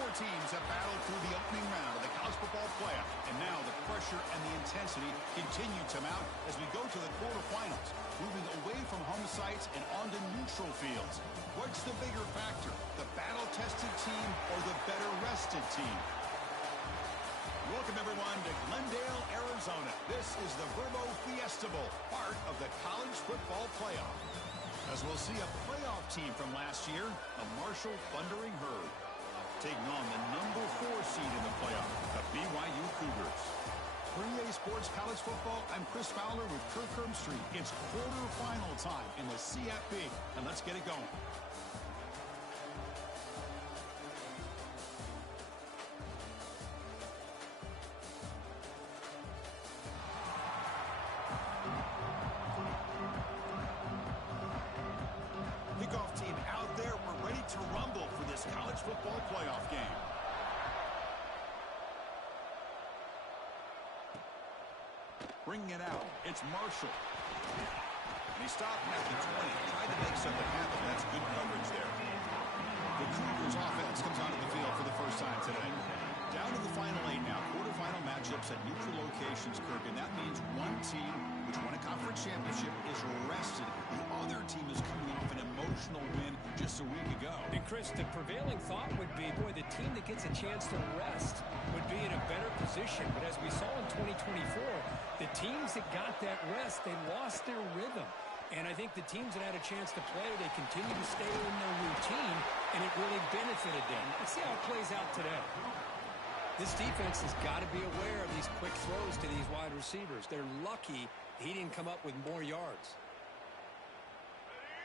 Four teams have battled through the opening round of the college football playoff, and now the pressure and the intensity continue to mount as we go to the quarterfinals, moving away from home sites and onto neutral fields. What's the bigger factor, the battle-tested team or the better-rested team? Welcome, everyone, to Glendale, Arizona. This is the Verbo Fiesta Bowl, part of the college football playoff. As we'll see a playoff team from last year, the Marshall Thundering Herd, taking on the number 4 seed in the playoff, the BYU Cougars. For EA Sports College Football, I'm Chris Fowler with Kirk Herbstreit. It's quarterfinal time in the CFB, and let's get it going. Kickoff team out there. We're ready to rumble for this college football playoff game. Bringing it out, it's Marshall. And he stopped at the 20, tried to make something happen. That's good coverage there. The Cougars offense comes onto the field for the first time today. Down to the final 8 now. Quarterfinal matchups at neutral locations, Kirk. And that means one team which won a conference championship is rested. The other team is coming off an emotional win just a week ago. And Chris, the prevailing thought would be, boy, the team that gets a chance to rest would be in a better position. But as we saw in 2024, the teams that got that rest, they lost their rhythm. And I think the teams that had a chance to play, they continue to stay in their routine, and it really benefited them. Let's see how it plays out today. This defense has got to be aware of these quick throws to these wide receivers. They're lucky he didn't come up with more yards.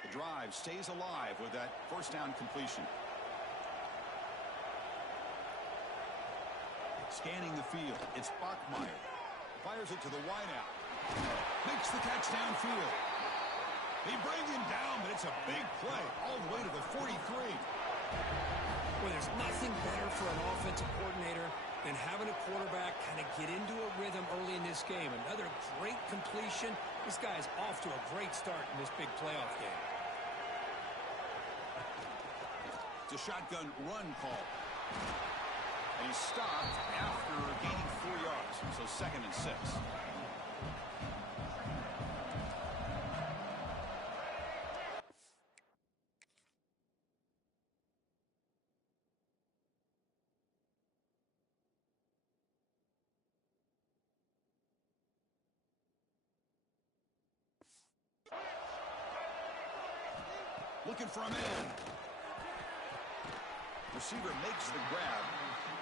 The drive stays alive with that first down completion. Scanning the field, it's Bachmeier. Fires it to the wideout. Makes the catch downfield. They bring him down, but it's a big play all the way to the 43. Well, there's nothing better for an offensive coordinator than having a quarterback kind of get into a rhythm early in this game. Another great completion. This guy is off to a great start in this big playoff game. It's a shotgun run call. And he's stopped after gaining 4 yards. So 2nd and 6. Looking for a man. Receiver makes the grab.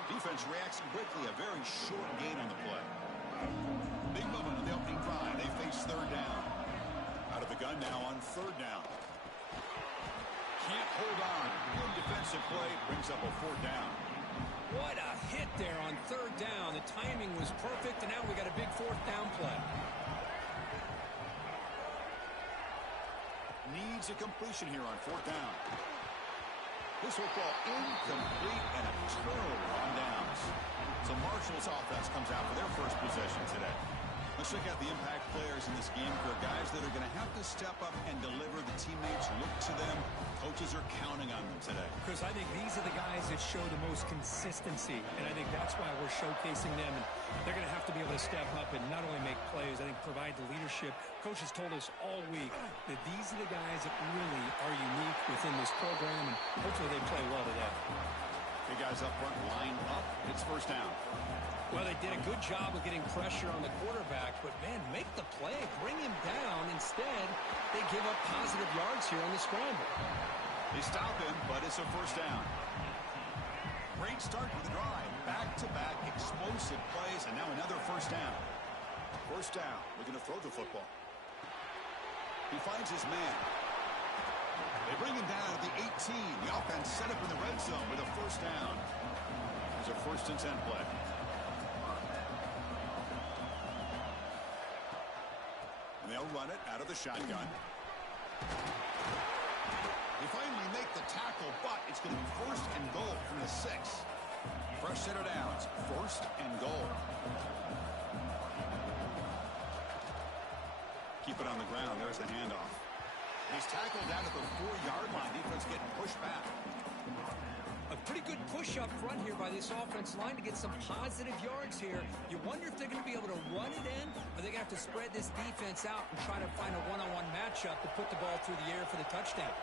Defense reacts quickly. A very short gain on the play. Big moment on the opening drive. They face 3rd down. Out of the gun now on 3rd down. Can't hold on. Good defensive play. Brings up a 4th down. What a hit there on 3rd down. The timing was perfect, and now we got a big 4th down play. Needs a completion here on 4th down. This football incomplete and a turnover on downs. So Marshall's offense comes out for their first possession today. Let's check out the impact players in this game. For guys that are going to have to step up and deliver. The teammates look to them. Coaches are counting on them today. Chris, I think these are the guys that show the most consistency, and I think that's why we're showcasing them. And they're going to have to be able to step up and not only make plays, I think provide the leadership. Coaches told us all week that these are the guys that really are unique within this program, and hopefully they play well today. Big guys up front lined up. It's 1st down. Well, they did a good job of getting pressure on the quarterback, but, man, make the play, bring him down. Instead, they give up positive yards here on the scramble. They stop him, but it's a 1st down. Great start to the drive. Back-to-back explosive plays, and now another 1st down. 1st down, looking to throw the football. He finds his man. They bring him down at the 18. The offense set up in the red zone with a 1st down. There's a 1st and 10 play. And they'll run it out of the shotgun. They finally make the tackle, but it's going to be 1st and goal from the 6. Fresh set of downs. 1st and goal. Keep it on the ground. There's the handoff. He's tackled down at the 4-yard line. Defense getting pushed back. A Pretty good push up front here by this offense line to get some positive yards here. You wonder if they're going to be able to run it in, or they're going to have to spread this defense out and try to find a one-on-one matchup to put the ball through the air for the touchdown.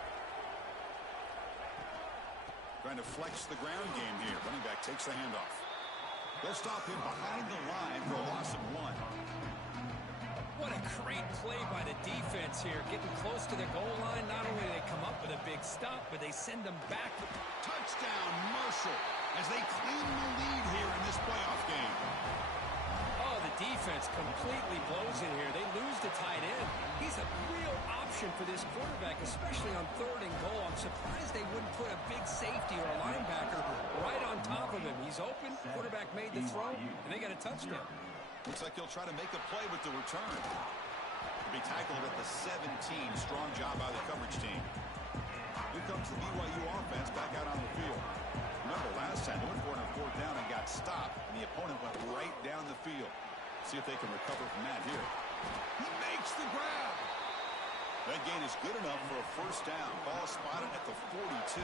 Trying to flex the ground game here. Running back takes the handoff. They'll stop him behind the line for a loss of 1. What a great play by the defense here. Getting close to the goal line. Not only do they come up with a big stop, but they send them back. Touchdown, Marshall, as they claim the lead here in this playoff game. Oh, the defense completely blows it here. They lose the tight end. He's a real option for this quarterback, especially on 3rd and goal. I'm surprised they wouldn't put a big safety or a linebacker right on top of him. He's open. Quarterback made the throw, and they got a touchdown. Looks like he'll try to make a play with the return. He'll be tackled at the 17. Strong job by the coverage team. Here comes the BYU offense back out on the field. Remember, last time they went for it on 4th down and got stopped, and the opponent went right down the field. See if they can recover from that here. He makes the grab. That gain is good enough for a 1st down. Ball spotted at the 42.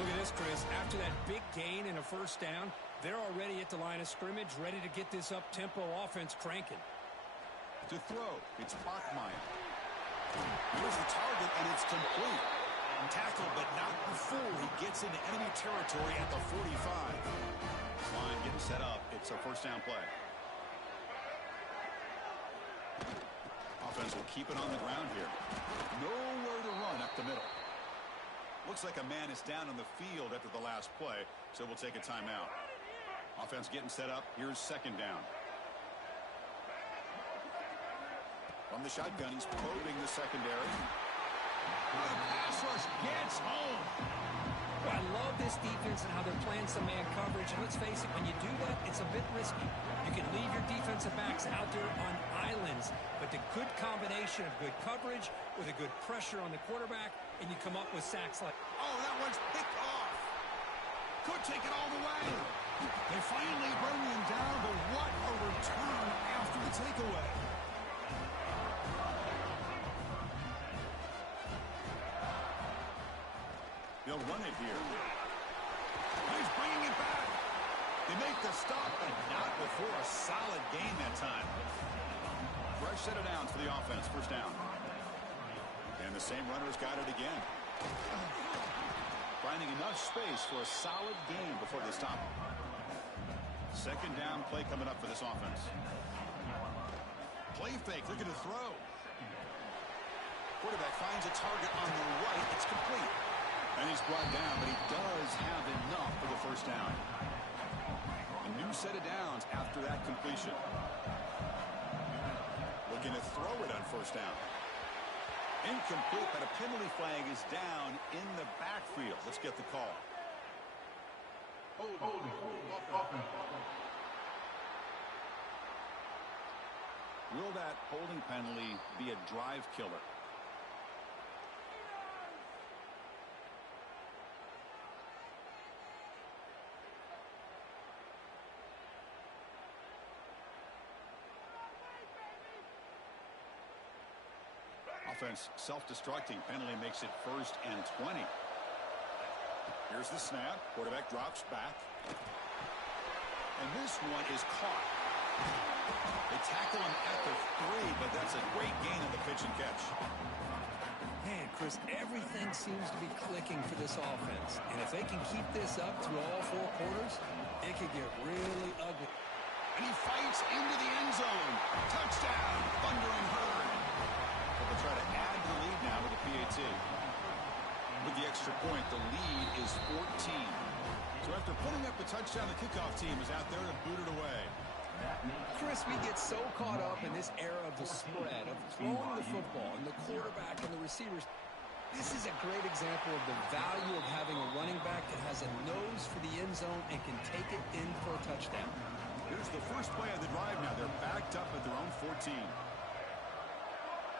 Look at this, Chris. After that big gain and a 1st down, they're already at the line of scrimmage, ready to get this up-tempo offense cranking. To throw, it's Bachmeier. Here's the target, and it's complete. Tackled, but not before he gets into enemy territory at the 45. Line getting set up. It's a 1st down play. Offense will keep it on the ground here. Nowhere to run up the middle. Looks like a man is down on the field after the last play, so we'll take a timeout. Offense getting set up. Here's 2nd down. From the shotgun, he's probing the secondary. The pass rush gets home. Well, I love this defense and how they're playing some man coverage. And let's face it, when you do that, it's a bit risky. You can leave your defensive backs out there on islands, but the good combination of good coverage with a good pressure on the quarterback, and you come up with sacks like... Oh, that one's picked off. Could take it all the way. They finally bring him down, but what a return after the takeaway. They'll run it here. He's bringing it back. They make the stop, but not before a solid gain that time. Fresh set of downs for the offense. 1st down. And the same runner's got it again. Finding enough space for a solid gain before they stop. 2nd down play coming up for this offense. Play fake, looking to throw. Quarterback finds a target on the right. It's complete. And he's brought down, but he does have enough for the 1st down. A new set of downs after that completion. Looking to throw it on 1st down. Incomplete, but a penalty flag is down in the backfield. Let's get the call. Will that holding penalty be a drive killer? Offense self-destructing. Penalty makes it 1st and 20. Here's the snap. Quarterback drops back. And this one is caught. They tackle him at the 3, but that's a great gain on the pitch and catch. Man, Chris, everything seems to be clicking for this offense. And if they can keep this up through all 4 quarters, it could get really ugly. And he fights into the end zone. Touchdown, Thundering Herd. They'll try to add the lead now with the PAT. With the extra point, the lead is 14. So after putting up the touchdown, the kickoff team is out there to boot it away. Chris, we get so caught up in this era of the spread, of throwing the football, and the quarterback and the receivers. This is a great example of the value of having a running back that has a nose for the end zone and can take it in for a touchdown. Here's the first play of the drive now. They're backed up at their own 14.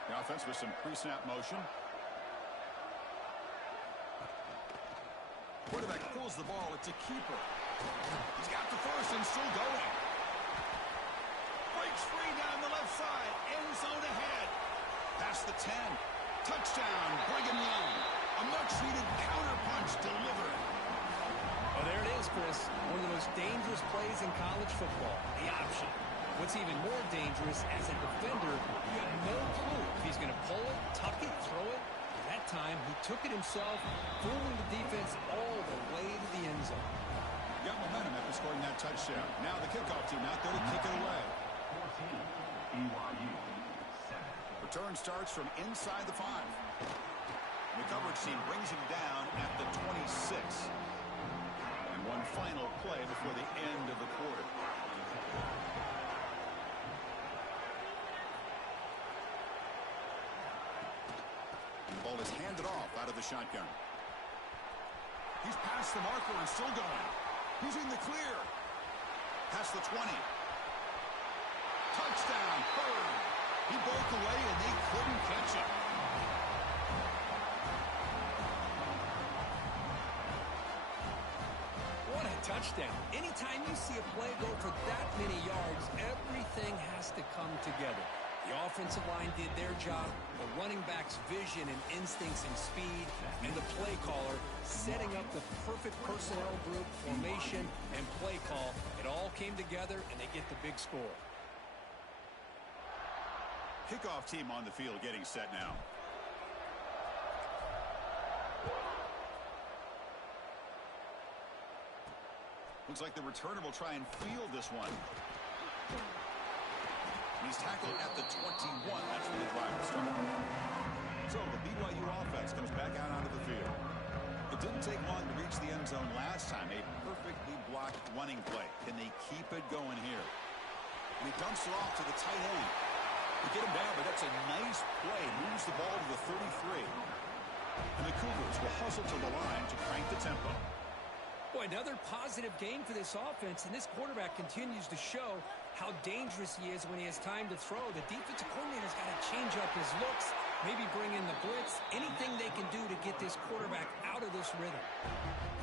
The offense with some pre-snap motion. Quarterback pulls the ball. It's a keeper. He's got the first and still going. Breaks free down the left side. End zone ahead. Past the 10. Touchdown, Brigham Young. A much-needed counterpunch delivered. Oh, there it is, Chris. One of the most dangerous plays in college football, the option. What's even more dangerous, as a defender, you have no clue if he's going to pull it, tuck it, throw it. That time, he took it himself, fooling the defense all the way to the end zone. Got momentum after scoring that touchdown. Now the kickoff team out there to kick it away. 14, BYU, 7. Return starts from inside the 5. The coverage team brings him down at the 26. And one final play before the end of the quarter. The ball is handed off out of the shotgun. He's past the marker and still going. He's in the clear. Past the 20. Touchdown, Bird. He broke away and they couldn't catch him. What a touchdown. Anytime you see a play go for that many yards, everything has to come together. The offensive line did their job, the running back's vision and instincts and speed, and the play caller setting up the perfect personnel group, formation, and play call. It all came together, and they get the big score. Kickoff team on the field getting set now. Looks like the returner will try and field this one. He's tackled at the 21. That's where the drive will start. So the BYU offense comes back out onto the field. It didn't take long to reach the end zone last time. A perfectly blocked running play. Can they keep it going here? And he dumps it off to the tight end. They get him down, but that's a nice play. Moves the ball to the 33. And the Cougars will hustle to the line to crank the tempo. Boy, another positive game for this offense, and this quarterback continues to show how dangerous he is when he has time to throw. The defensive coordinator's got to change up his looks, maybe bring in the blitz, anything they can do to get this quarterback out of this rhythm.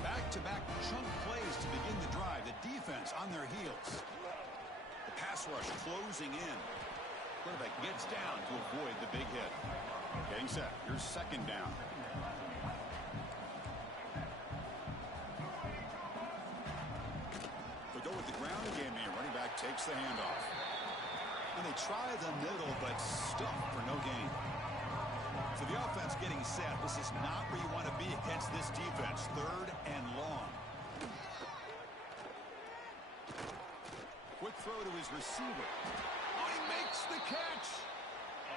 Back-to-back chunk plays to begin the drive. The defense on their heels. The pass rush closing in. Quarterback gets down to avoid the big hit. Getting set. Here's second down. They'll go with the ground game here. Running back takes the handoff. And they try the middle, but stuffed for no gain. So the offense getting set. This is not where you want to be against this defense. Third and long. Quick throw to his receiver. Oh, he makes the catch.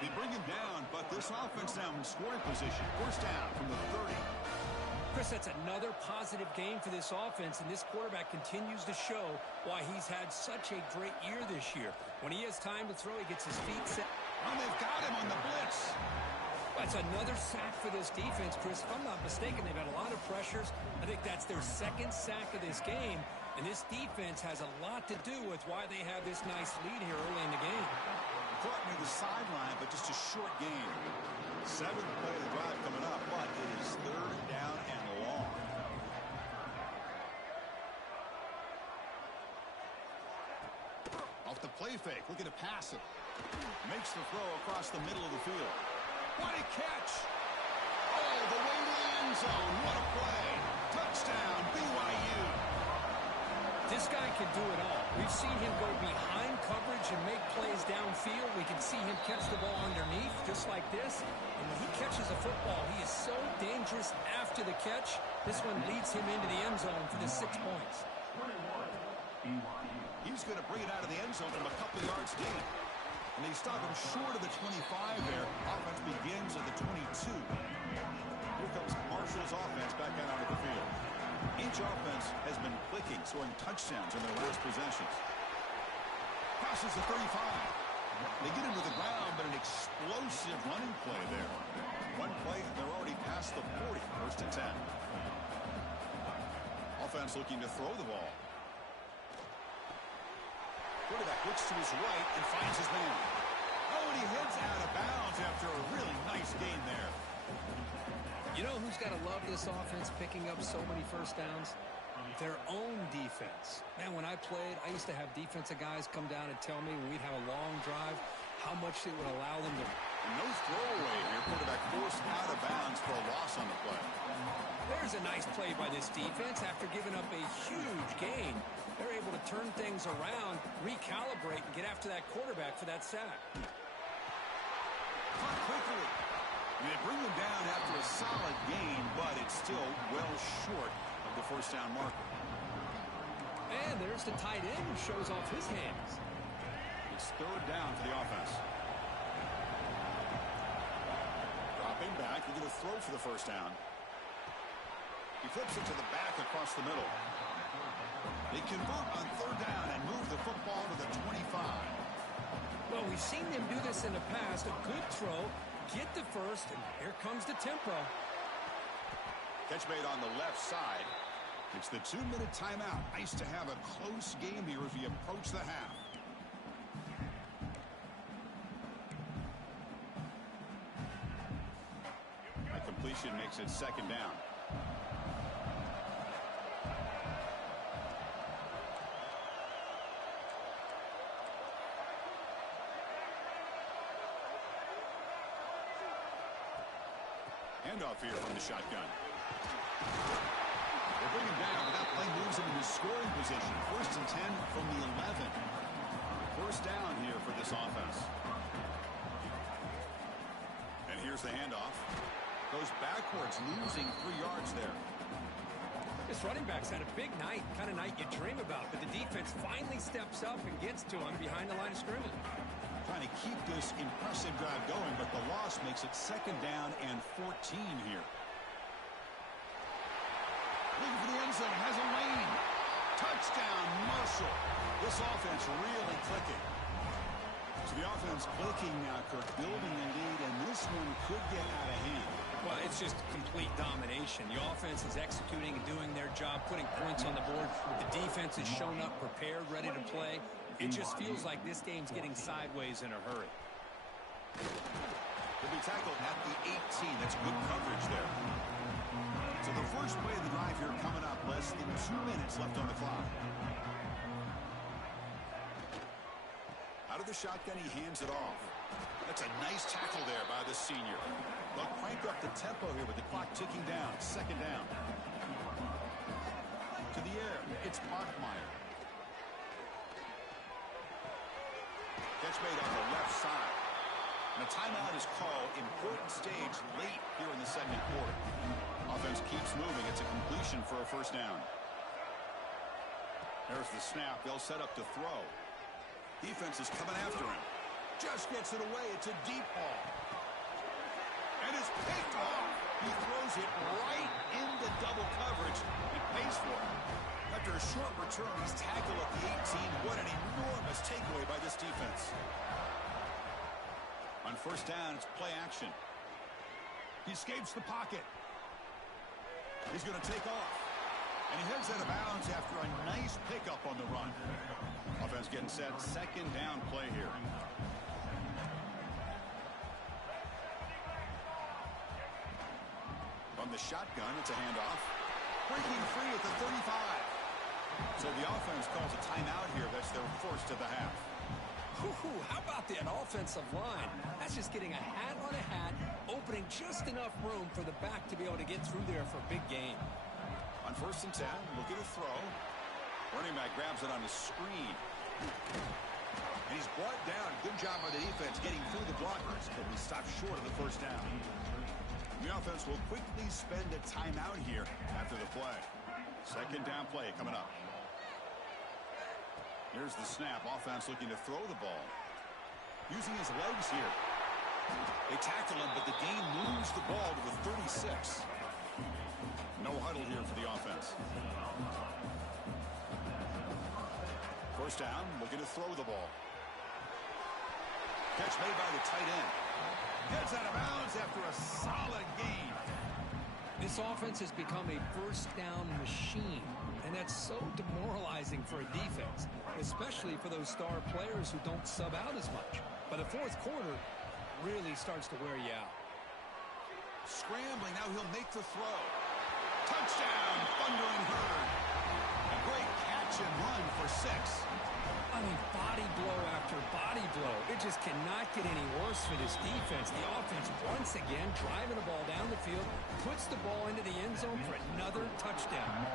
They bring him down, but this offense now in scoring position. First down from the 30. Chris, that's another positive game for this offense, and this quarterback continues to show why he's had such a great year this year. When he has time to throw, he gets his feet set. And they've got him on the blitz. That's another sack for this defense, Chris. If I'm not mistaken, they've had a lot of pressures. I think that's their second sack of this game, and this defense has a lot to do with why they have this nice lead here early in the game. Caught near the sideline, but just a short game. Seventh play of the drive coming up, but it is third down and long. Off the play fake, looking to pass it. Makes the throw across the middle of the field. What a catch! Oh, the way to the end zone. What a play! Touchdown, BYU. This guy can do it all. We've seen him go behind coverage and make plays downfield. We can see him catch the ball underneath, just like this. And when he catches a football, he is so dangerous after the catch. This one leads him into the end zone for the 6 points. He's going to bring it out of the end zone from a couple yards deep. And they stop him short of the 25 there. Offense begins at the 22. Here comes Marshall's offense back out onto the field. Each offense has been clicking, scoring touchdowns in their last possessions. Passes the 35. They get him to the ground, but an explosive running play there. One play, they're already past the 40, first and 10. Offense looking to throw the ball. Quarterback looks to his right and finds his man. Oh, and he heads out of bounds after a really nice game there. You know who's got to love this offense picking up so many first downs? Their own defense. Man, when I played, I used to have defensive guys come down and tell me when we'd have a long drive how much it would allow them to. No throwaway here. Quarterback forced out of bounds for a loss on the play. There's a nice play by this defense. After giving up a huge gain, they're able to turn things around, recalibrate, and get after that quarterback for that sack. Caught quickly. They bring him down after a solid gain, but it's still well short of the first down marker. And there's the tight end who shows off his hands. It's third down for the offense. Dropping back, they're going to throw for the first down. He flips it to the back across the middle. They convert on third down and move the football to the 25. Well, we've seen them do this in the past. A good throw, get the first, and here comes the tempo. Catch made on the left side. It's the 2-minute timeout. Nice to have a close game here as we approach the half. That completion makes it second down. Handoff here from the shotgun. They bring him down, but that play moves him into scoring position. First and 10 from the 11. First down here for this offense. And here's the handoff. Goes backwards, losing 3 yards there. This running back's had a big night, kind of night you dream about, but the defense finally steps up and gets to him behind the line of scrimmage. Trying to keep this impressive drive going, but the loss makes it second down and 14 here. Looking for the end zone, has a lane. Touchdown, Marshall. This offense really clicking. So the offense clicking now, Kirk, building a lead, and this one could get out of hand. Well, it's just complete domination. The offense is executing and doing their job, putting points on the board. The defense has shown up, prepared, ready to play. It just feels like this game's getting sideways in a hurry. He'll be tackled at the 18. That's good coverage there. So the first play of the drive here coming up. Less than 2 minutes left on the clock. Out of the shotgun, he hands it off. That's a nice tackle there by the senior. They'll crank up the tempo here with the clock ticking down. Second down. To the air, it's Bachmeier. Catch made on the left side. And a timeout is called. Important stage late here in the second quarter. Offense keeps moving. It's a completion for a first down. There's the snap. They'll set up to throw. Defense is coming after him. Just gets it away. It's a deep ball. And it's picked off. He throws it right into double coverage. It pays for it. After a short return, he's tackled at the 18. What an enormous takeaway by this defense. On first down, it's play action. He escapes the pocket. He's going to take off. And he heads out of bounds after a nice pickup on the run. Offense getting set. Second down play here. From the shotgun, it's a handoff. Breaking free at the 35. So the offense calls a timeout here. That's their first of the half. How about that offensive line? That's just getting a hat on a hat, opening just enough room for the back to be able to get through there for a big gain. On first and 10, look at a throw. Running back grabs it on the screen. And he's brought down. Good job by the defense getting through the blockers, but we stop short of the first down. The offense will quickly spend a timeout here after the play. Second down play coming up. Here's the snap. Offense looking to throw the ball. Using his legs here. They tackle him, but the gain moves the ball to the 36. No huddle here for the offense. First down, looking to throw the ball. Catch made by the tight end. Gets out of bounds after a solid gain. This offense has become a first down machine, and that's so demoralizing for a defense, especially for those star players who don't sub out as much. By the fourth quarter, really starts to wear you out. Scrambling, now he'll make the throw. Touchdown, Thundering Herd. A great catch and run for 6. I mean, body blow after body blow. It just cannot get any worse for this defense. The offense once again driving the ball down the field, puts the ball into the end zone for another touchdown.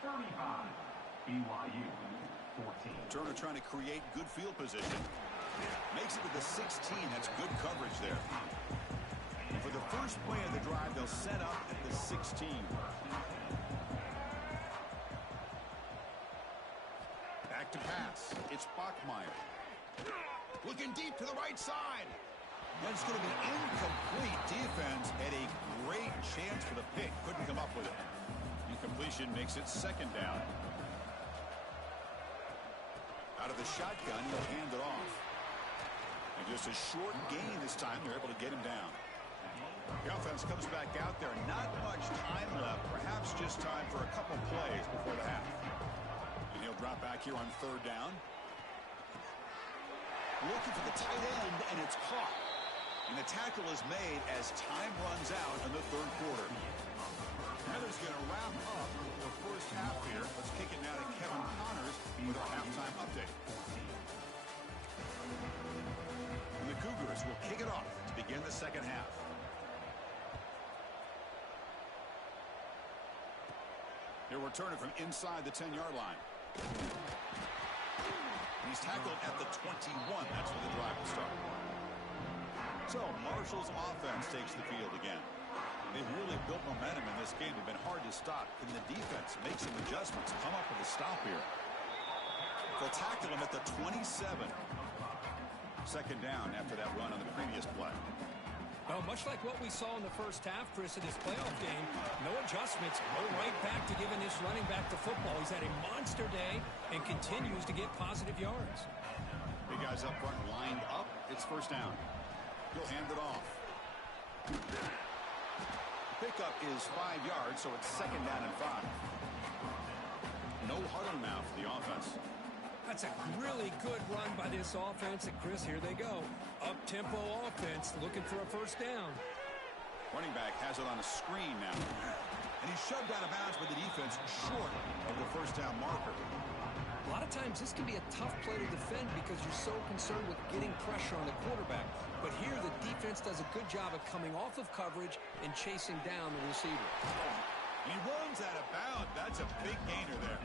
35, BYU 14. Turner trying to create good field position. Makes it to the 16. That's good coverage there. And for the first play of the drive, they'll set up at the 16. Back to pass. It's Bachmeier. Looking deep to the right side. And it's going to be incomplete. Defense had a great chance for the pick. Couldn't come up with it. Incompletion makes it second down. Out of the shotgun, he'll hand it off. And just a short gain this time. They're able to get him down. The offense comes back out there. Not much time left. Perhaps just time for a couple plays before the half. And he'll drop back here on third down. Looking for the tight end, and it's caught. And the tackle is made as time runs out in the third quarter. Heather's going to wrap up the first half here. Let's kick it now to Kevin Connors with our halftime update. And the Cougars will kick it off to begin the second half. He'll return it from inside the 10-yard line. He's tackled at the 21. That's where the drive will start. So Marshall's offense takes the field again. They've really built momentum in this game. They've been hard to stop. Can the defense make some adjustments, come up with a stop here? They'll tackle him at the 27. Second down after that run on the previous play. Well, much like what we saw in the first half, Chris, of this playoff game, no adjustments. Go right back to giving this running back the football. He's had a monster day and continues to get positive yards. Big guys up front lined up. It's first down. He'll hand it off. Pickup is 5 yards, so it's second down and 5. No huddle now for the offense. That's a really good run by this offense. And, Chris, here they go. Up-tempo offense looking for a first down. Running back has it on a screen now. And he's shoved out of bounds by the defense short of the first down marker. A lot of times this can be a tough play to defend because you're so concerned with getting pressure on the quarterback. But here the defense does a good job of coming off of coverage and chasing down the receiver. He runs out of bounds. That's a big gainer there.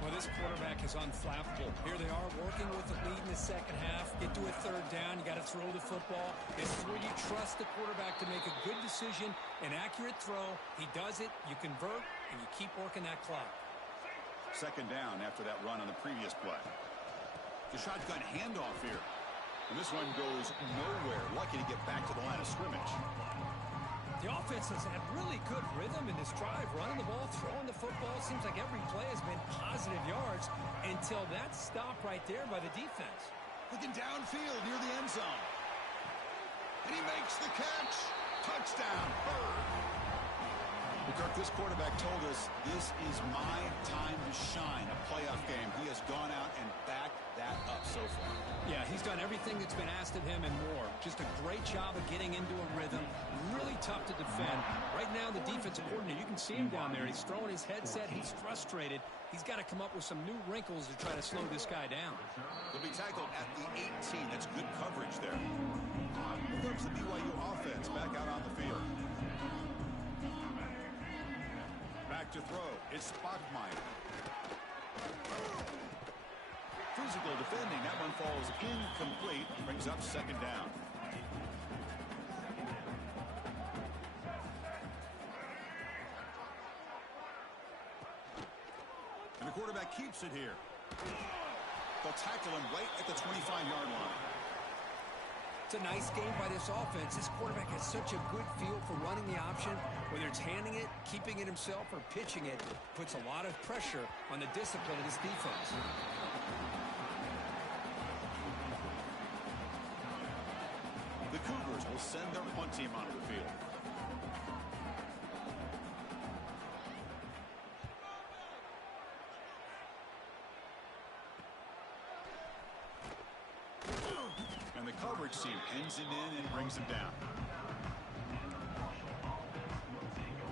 Well, this quarterback is unflappable. Here they are working with the lead in the second half. Get to a third down. You got to throw the football. This is where you trust the quarterback to make a good decision, an accurate throw. He does it. You convert, and you keep working that clock. Second down after that run on the previous play. The shotgun handoff here. And this one goes nowhere. Lucky to get back to the line of scrimmage. The offense has had really good rhythm in this drive, running the ball, throwing the football. Seems like every play has been positive yards until that stop right there by the defense. Looking downfield near the end zone. And he makes the catch. Touchdown, Bird. Kirk, this quarterback told us this is my time to shine, a playoff game. He has gone out and backed that up so far. Yeah, he's done everything that's been asked of him and more. Just a great job of getting into a rhythm. Really tough to defend. Right now, the defensive coordinator, you can see him down there. He's throwing his headset. He's frustrated. He's got to come up with some new wrinkles to try to slow this guy down. He'll be tackled at the 18. That's good coverage there. Here comes the BYU offense back out on the field. Back to throw. It's Bachmeier. Physical defending. That one falls incomplete. Brings up second down. And the quarterback keeps it here. They'll tackle him right at the 25-yard line. It's a nice game by this offense. This quarterback has such a good feel for running the option. Whether it's handing it, keeping it himself, or pitching it, puts a lot of pressure on the discipline of this defense. The Cougars will send their punt team onto the field. And the coverage team pins him in and brings him down.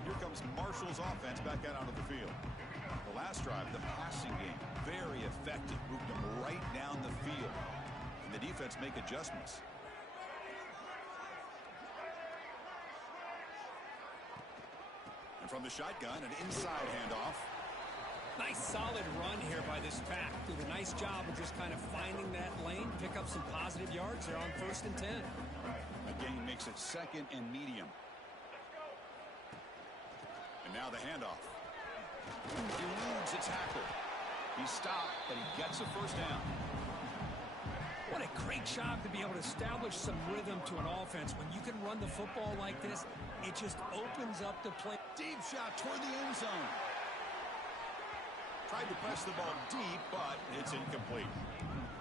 Here comes Marshall's offense back out onto the field. The last drive, the passing game, very effective. Moved him right down the field. And the defense defense make adjustments. And from the shotgun, an inside handoff. Nice solid run here by this back. Did a nice job of just kind of finding that lane, pick up some positive yards there on 1st and 10. Again, makes it 2nd and medium. And now the handoff. He eludes a tackle. He stopped, but he gets a 1st down. What a great job to be able to establish some rhythm to an offense. When you can run the football like this, it just opens up the play. Deep shot toward the end zone. Tried to press the ball deep, but it's incomplete.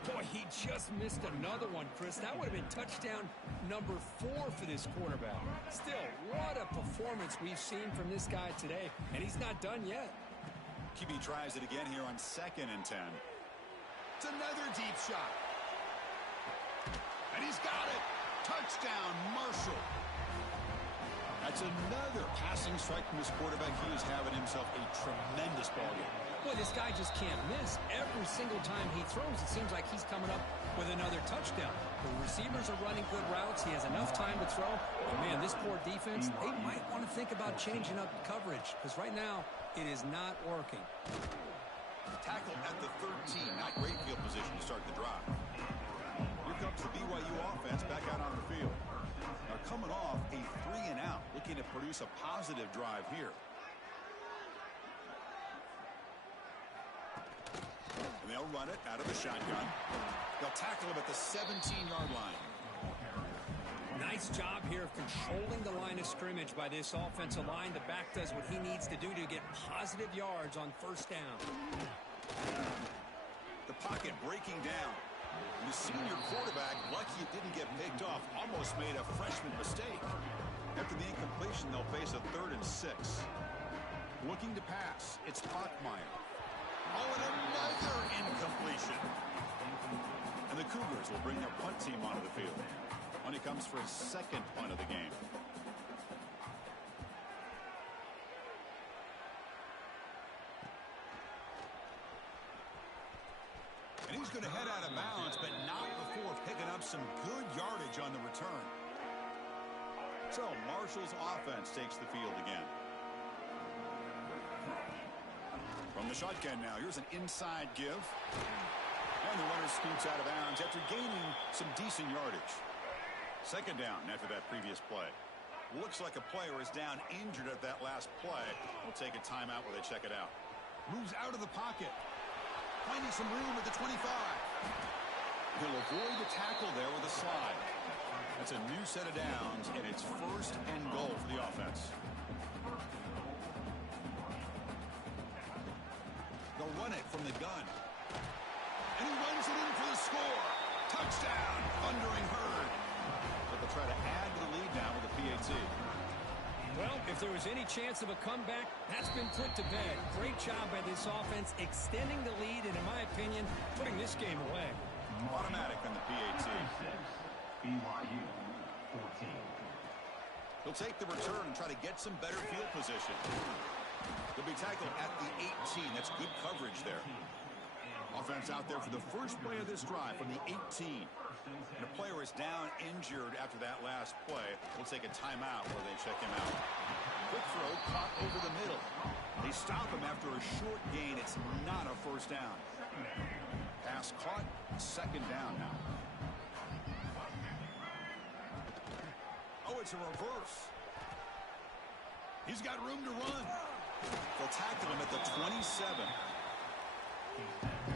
Boy, he just missed another one, Chris. That would have been touchdown number 4 for this quarterback. Still, what a performance we've seen from this guy today, and he's not done yet. QB tries it again here on 2nd and 10. It's another deep shot. And he's got it. Touchdown, Marshall. That's another passing strike from his quarterback. He is having himself a tremendous ball game. Boy, this guy just can't miss. Every single time he throws, it seems like he's coming up with another touchdown. The receivers are running good routes. He has enough time to throw. And, man, this poor defense, they might want to think about changing up coverage because right now it is not working. Tackle at the 13. Not great field position to start the drive. Here comes the BYU offense back out on the field. Now coming off a 3-and-out, looking to produce a positive drive here. And they'll run it out of the shotgun. They'll tackle him at the 17-yard line. Nice job here of controlling the line of scrimmage by this offensive line. The back does what he needs to do to get positive yards on 1st down. The pocket breaking down. And the senior quarterback, lucky it didn't get picked off, almost made a freshman mistake. After the incompletion, they'll face a 3rd and 6. Looking to pass, it's Bachmeier. Oh, and another incompletion. And the Cougars will bring their punt team onto the field. When he comes for his 2nd punt of the game. And he's going to head out of bounds, but not before picking up some good yardage on the return. So Marshall's offense takes the field again. From the shotgun now, here's an inside give. And the runner scoots out of bounds after gaining some decent yardage. 2nd down after that previous play. Looks like a player is down injured at that last play. We'll take a timeout while they check it out. Moves out of the pocket. Finding some room at the 25. He'll avoid the tackle there with a slide. That's a new set of downs, and it's 1st and goal for the offense. They'll run it from the gun. And he runs it in for the score. Touchdown, Thundering Herd. But they'll try to add to the lead now with a PAT. Well, if there was any chance of a comeback, that's been put to bed. Great job by this offense extending the lead and, in my opinion, putting this game away. Automatic on the PAT. BYU 14. He'll take the return and try to get some better field position. He'll be tackled at the 18. That's good coverage there. Offense out there for the first play of this drive from the 18. And a player is down injured after that last play. We'll take a timeout while they check him out. Quick throw caught over the middle. They stop him after a short gain. It's not a 1st down. Pass caught. 2nd down now. Oh, it's a reverse. He's got room to run. They'll tackle him at the 27.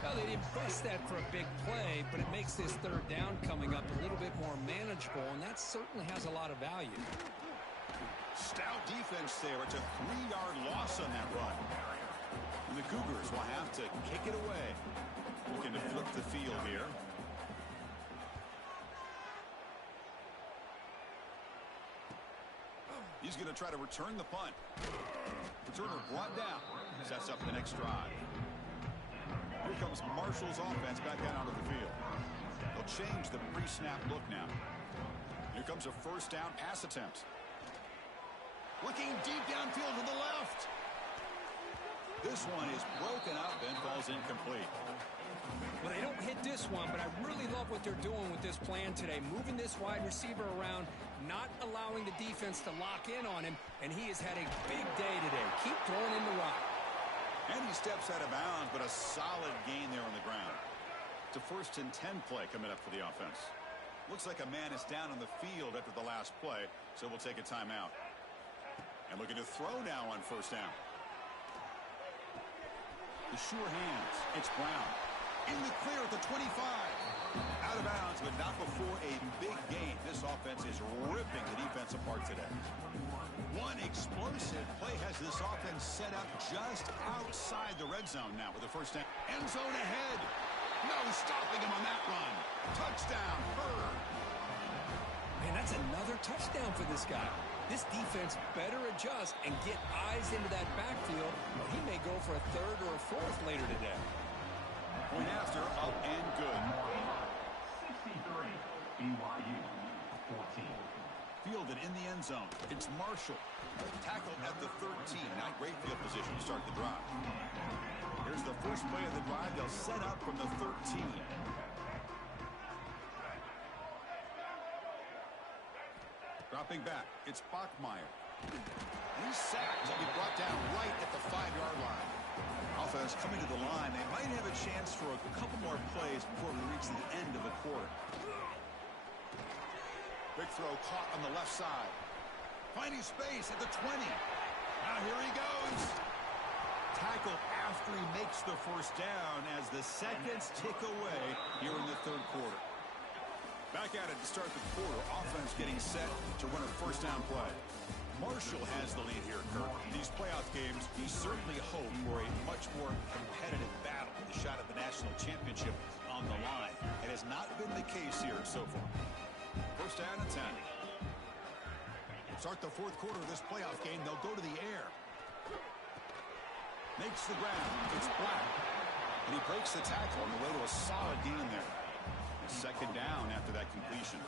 Well, they didn't press that for a big play, but it makes this 3rd down coming up a little bit more manageable, and that certainly has a lot of value. Stout defense there. It's a 3-yard loss on that run. And the Cougars will have to kick it away. Looking to flip the field here. He's going to try to return the punt. Returner brought down. Sets up the next drive. Here comes Marshall's offense back out onto the field. They'll change the pre-snap look now. Here comes a 1st down pass attempt. Looking deep downfield to the left. This one is broken up and falls incomplete. Well, they don't hit this one, but I really love what they're doing with this plan today. Moving this wide receiver around, not allowing the defense to lock in on him, and he has had a big day today. Keep throwing in the rock. And he steps out of bounds, but a solid gain there on the ground. It's a 1st and 10 play coming up for the offense. Looks like a man is down on the field after the last play, so we'll take a timeout. And looking to throw now on 1st down. The sure hands. It's Brown. In the clear at the 25. Out of bounds, but not before a big gain. This offense is ripping the defense apart today. One explosive play has this offense set up just outside the red zone now with the 1st down. End zone ahead. No stopping him on that run. Touchdown, Bird. Man, that's another touchdown for this guy. This defense better adjust and get eyes into that backfield, or he may go for a 3rd or a 4th later today. Point after, up and good. 63, BYU, 14. Fielded in the end zone. It's Marshall. Tackled at the 13. Not great field position to start the drive. Here's the first play of the drive. They'll set up from the 13. Dropping back. It's Bachmeier. He's sacked. He'll be brought down right at the 5-yard line. Offense coming to the line. They might have a chance for a couple more plays before we reach the end of the quarter. Big throw caught on the left side. Finding space at the 20. Now here he goes. Tackle after he makes the 1st down as the seconds tick away here in the 3rd quarter. Back at it to start the quarter. Offense getting set to run a 1st down play. Marshall has the lead here, Kirk. These playoff games, you certainly hope for a much more competitive battle with a shot at the national championship on the line. It has not been the case here so far. 1st down and 10. Start the 4th quarter of this playoff game. They'll go to the air. Makes the ground. It's Black. And he breaks the tackle on the way to a solid gain there. A 2nd down after that completion.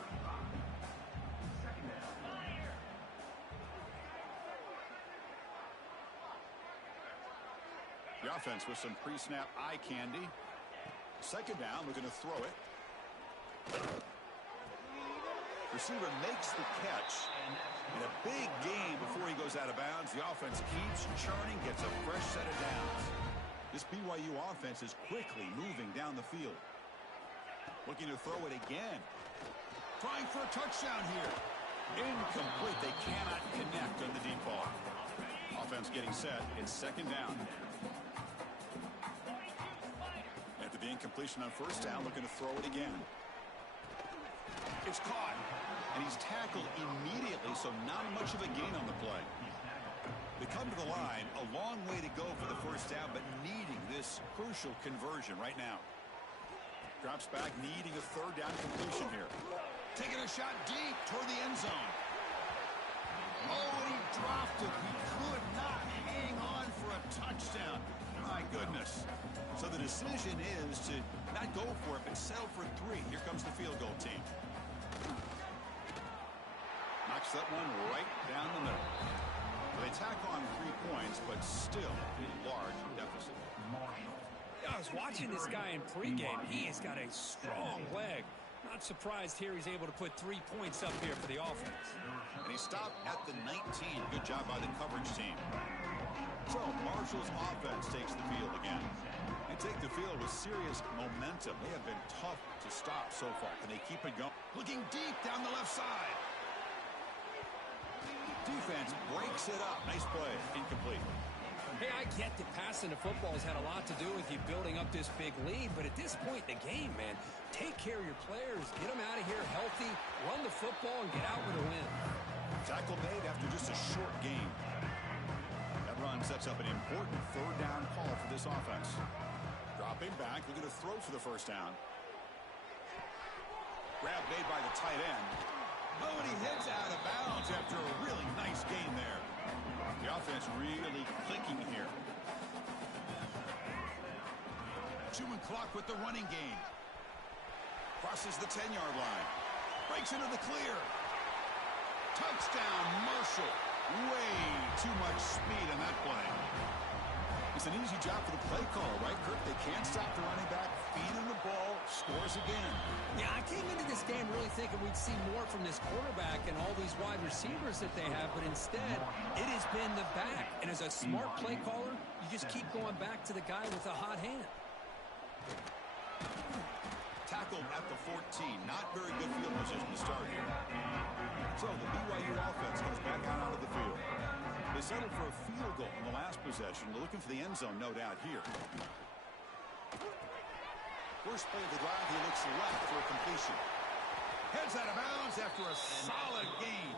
The offense with some pre-snap eye candy. 2nd down, looking to throw it. Receiver makes the catch. In a big game before he goes out of bounds, the offense keeps churning, gets a fresh set of downs. This BYU offense is quickly moving down the field. Looking to throw it again. Trying for a touchdown here. Incomplete. They cannot connect on the deep ball. Offense getting set. It's 2nd down. After the incompletion on 1st down, looking to throw it again. It's caught. And he's tackled immediately, so not much of a gain on the play. They come to the line, a long way to go for the 1st down, but needing this crucial conversion right now. Drops back, needing a 3rd down completion here. Taking a shot deep toward the end zone. Oh, and he dropped it. He could not hang on for a touchdown. My goodness. So the decision is to not go for it, but settle for 3. Here comes the field goal team. Knocks that one right down the middle. They tack on 3 points, but still a large deficit. I was watching this guy in pregame. He has got a strong leg. Not surprised here he's able to put 3 points up here for the offense. And he stopped at the 19. Good job by the coverage team. So Marshall's offense takes the field again. They take the field with serious momentum. They have been tough to stop so far. Can they keep it going? Looking deep down the left side. Defense breaks it up. Nice play. Incomplete. Hey, I get that passing the football has had a lot to do with you building up this big lead, but at this point in the game, man, take care of your players, get them out of here healthy, run the football, and get out with a win. Tackle made after just a short game. That run sets up an important 3rd down call for this offense. Dropping back, looking to throw for the 1st down. Grab made by the tight end. Oh, and he heads out of bounds after a really nice gain there. The offense really clicking here. Chewing clock with the running game. Crosses the 10-yard line. Breaks into the clear. Touchdown, Marshall. Way too much speed on that play. It's an easy job for the play caller, right, Kirk? They can't stop the running back, feed him the ball, scores again. Yeah, I came into this game really thinking we'd see more from this quarterback and all these wide receivers that they have, but instead, it has been the back. And as a smart play caller, you just keep going back to the guy with a hot hand. Tackled at the 14. Not very good field position to start here. So the BYU offense comes back out onto the field. They settled for a field goal in the last possession. They're looking for the end zone, no doubt, here. First play of the drive, he looks left for a completion. Heads out of bounds after a solid gain.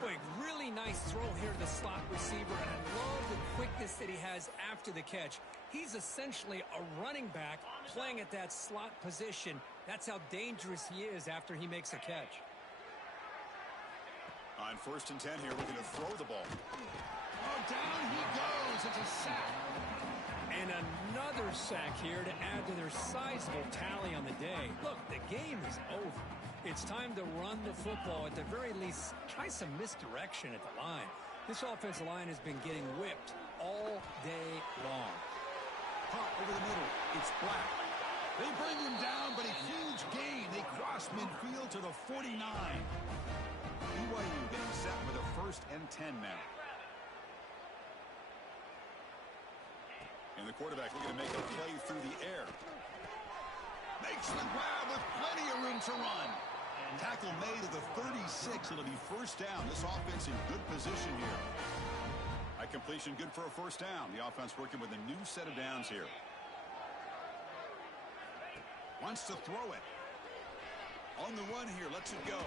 Boy, really nice throw here to the slot receiver, and I love the quickness that he has after the catch. He's essentially a running back playing at that slot position. That's how dangerous he is after he makes a catch. On 1st and 10 here, looking to throw the ball. Oh, down he goes. It's a sack. And another sack here to add to their sizable tally on the day. Look, the game is over. It's time to run the football. At the very least, try some misdirection at the line. This offensive line has been getting whipped all day long. Caught over the middle. It's Black. They bring him down, but a huge gain. They cross midfield to the 49. BYU getting set with a 1st and 10 now. And the quarterback looking to make a play through the air. Makes the grab with plenty of room to run. Tackle made at the 36. It'll be 1st down. This offense in good position here. A completion good for a 1st down. The offense working with a new set of downs here. Wants to throw it. On the run here. Lets it go.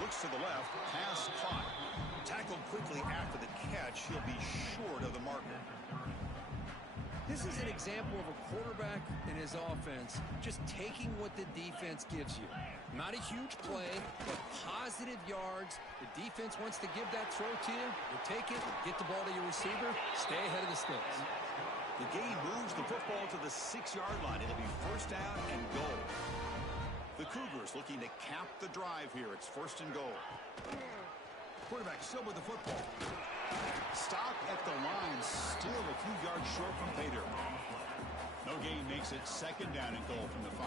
Looks to the left. Pass caught. Tackled quickly after the catch. He'll be short of the marker. This is an example of a quarterback and his offense just taking what the defense gives you. Not a huge play, but positive yards. The defense wants to give that throw to you. You take it, get the ball to your receiver, stay ahead of the sticks. The gain moves the football to the 6-yard line. It'll be 1st down and goal. The Cougars looking to cap the drive here. It's 1st and goal. Quarterback still with the football. Stop at the line. Still a few yards short from pay dirt. No gain makes it 2nd down and goal from the 5.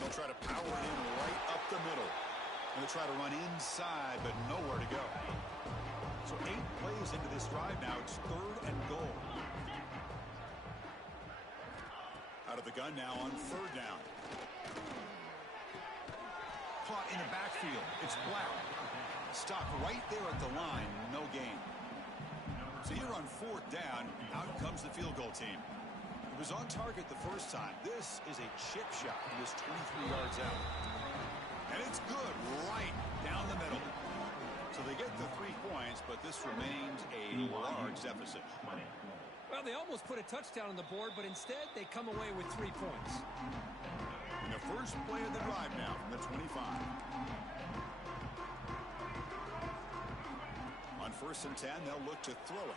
They'll try to power it in right up the middle. And they'll try to run inside, but nowhere to go. So 8 plays into this drive now. It's 3rd and goal. Out of the gun now on 3rd down. Caught in the backfield. It's Black. Stopped right there at the line. No gain. So here on 4th down, out comes the field goal team. It was on target the first time. This is a chip shot. It was 23 yards out. And it's good right down the middle. So they get the 3 points, but this remains a large deficit. Well, they almost put a touchdown on the board, but instead they come away with 3 points. In the first play of the drive now from the 25. On 1st and 10, they'll look to throw it.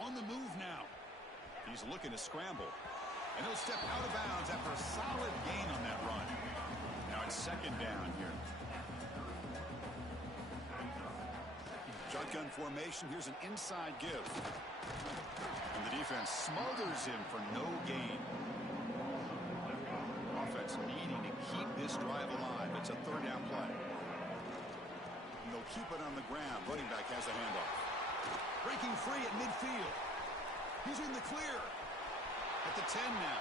On the move now. He's looking to scramble. And he'll step out of bounds after a solid gain on that run. Now it's 2nd down here. Shotgun formation. Here's an inside give. And the defense smothers him for no gain. Offense needing to keep this drive alive. It's a 3rd down play. And they'll keep it on the ground. Running back has a handoff. Breaking free at midfield. He's in the clear. At the 10 now.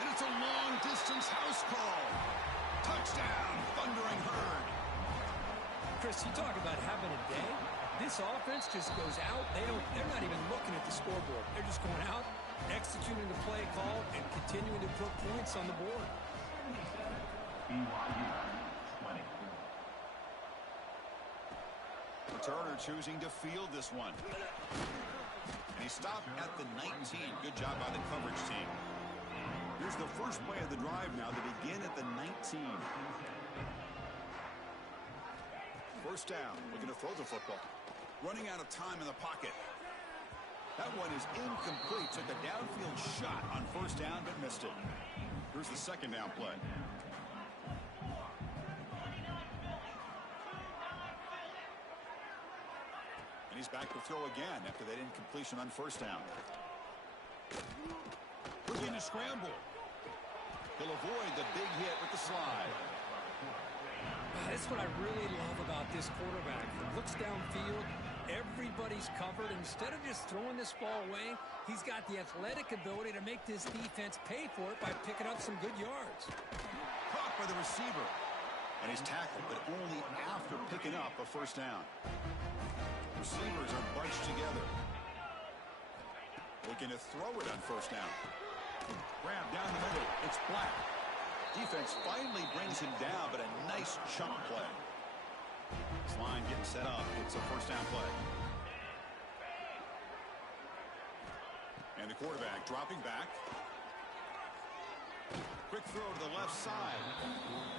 And it's a long-distance house call. Touchdown, Thundering Herd. Chris, you talk about having a day. This offense just goes out. They're not even looking at the scoreboard. They're just going out, executing the play call, and continuing to put points on the board. Turner choosing to field this one. And he stopped at the 19. Good job by the coverage team. Here's the first play of the drive now. They begin at the 19. 1st down. Looking to throw the football. Running out of time in the pocket. That one is incomplete. Took a downfield shot on 1st down, but missed it. Here's the 2nd down play. he's back to throw again after that incompletion on first down. Looking to scramble. He'll avoid the big hit with the slide. That's what I really love about this quarterback. He looks downfield. Everybody's covered. Instead of just throwing this ball away, he's got the athletic ability to make this defense pay for it by picking up some good yards. Caught by the receiver. And he's tackled, but only after picking up a first down. Receivers are bunched together. Looking to throw it on first down. Grab down the middle. It's Black. Defense finally brings him down, but a nice chunk play. This line getting set up. It's a first down play. And the quarterback dropping back. Quick throw to the left side.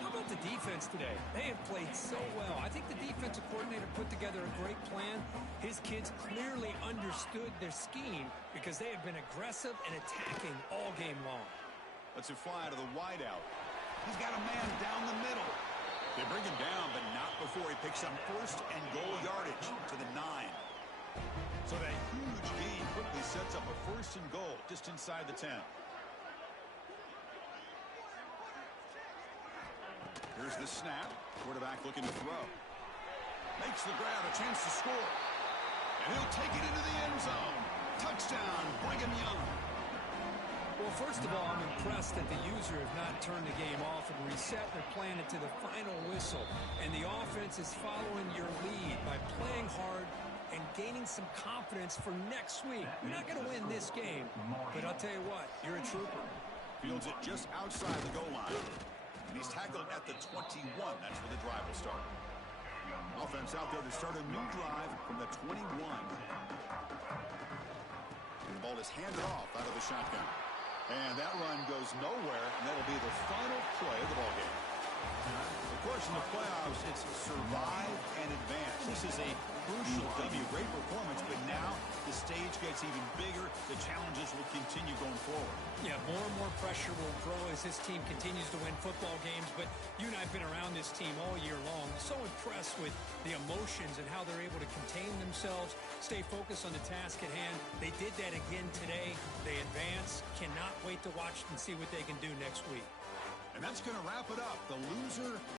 How about the defense today? They have played so well. I think the defensive coordinator put together a great plan. His kids clearly understood their scheme because they have been aggressive and attacking all game long. Let's it fly to the wideout. He's got a man down the middle. They bring him down, but not before he picks up first and goal yardage to the 9. So that huge gain quickly sets up a first and goal just inside the 10. Here's the snap. Quarterback looking to throw. Makes the grab, a chance to score. And he'll take it into the end zone. Touchdown, Brigham Young. Well, first of all, I'm impressed that the user has not turned the game off and reset their plan to the final whistle. And the offense is following your lead by playing hard and gaining some confidence for next week. You're not going to win this game, but I'll tell you what, you're a trooper. Fields it just outside the goal line. And he's tackled at the 21. That's where the drive will start. Offense out there to start a new drive from the 21. And the ball is handed off out of the shotgun. And that run goes nowhere, and that'll be the final play of the ballgame. Of course, in the playoffs, it's survive and advance. This is a crucial W. Great performance, but now the stage gets even bigger. The challenges will continue going forward. Yeah, more and more pressure will grow as this team continues to win football games, but you and I have been around this team all year long. So impressed with the emotions and how they're able to contain themselves, stay focused on the task at hand. They did that again today. They advance. Cannot wait to watch and see what they can do next week. And that's going to wrap it up. The loser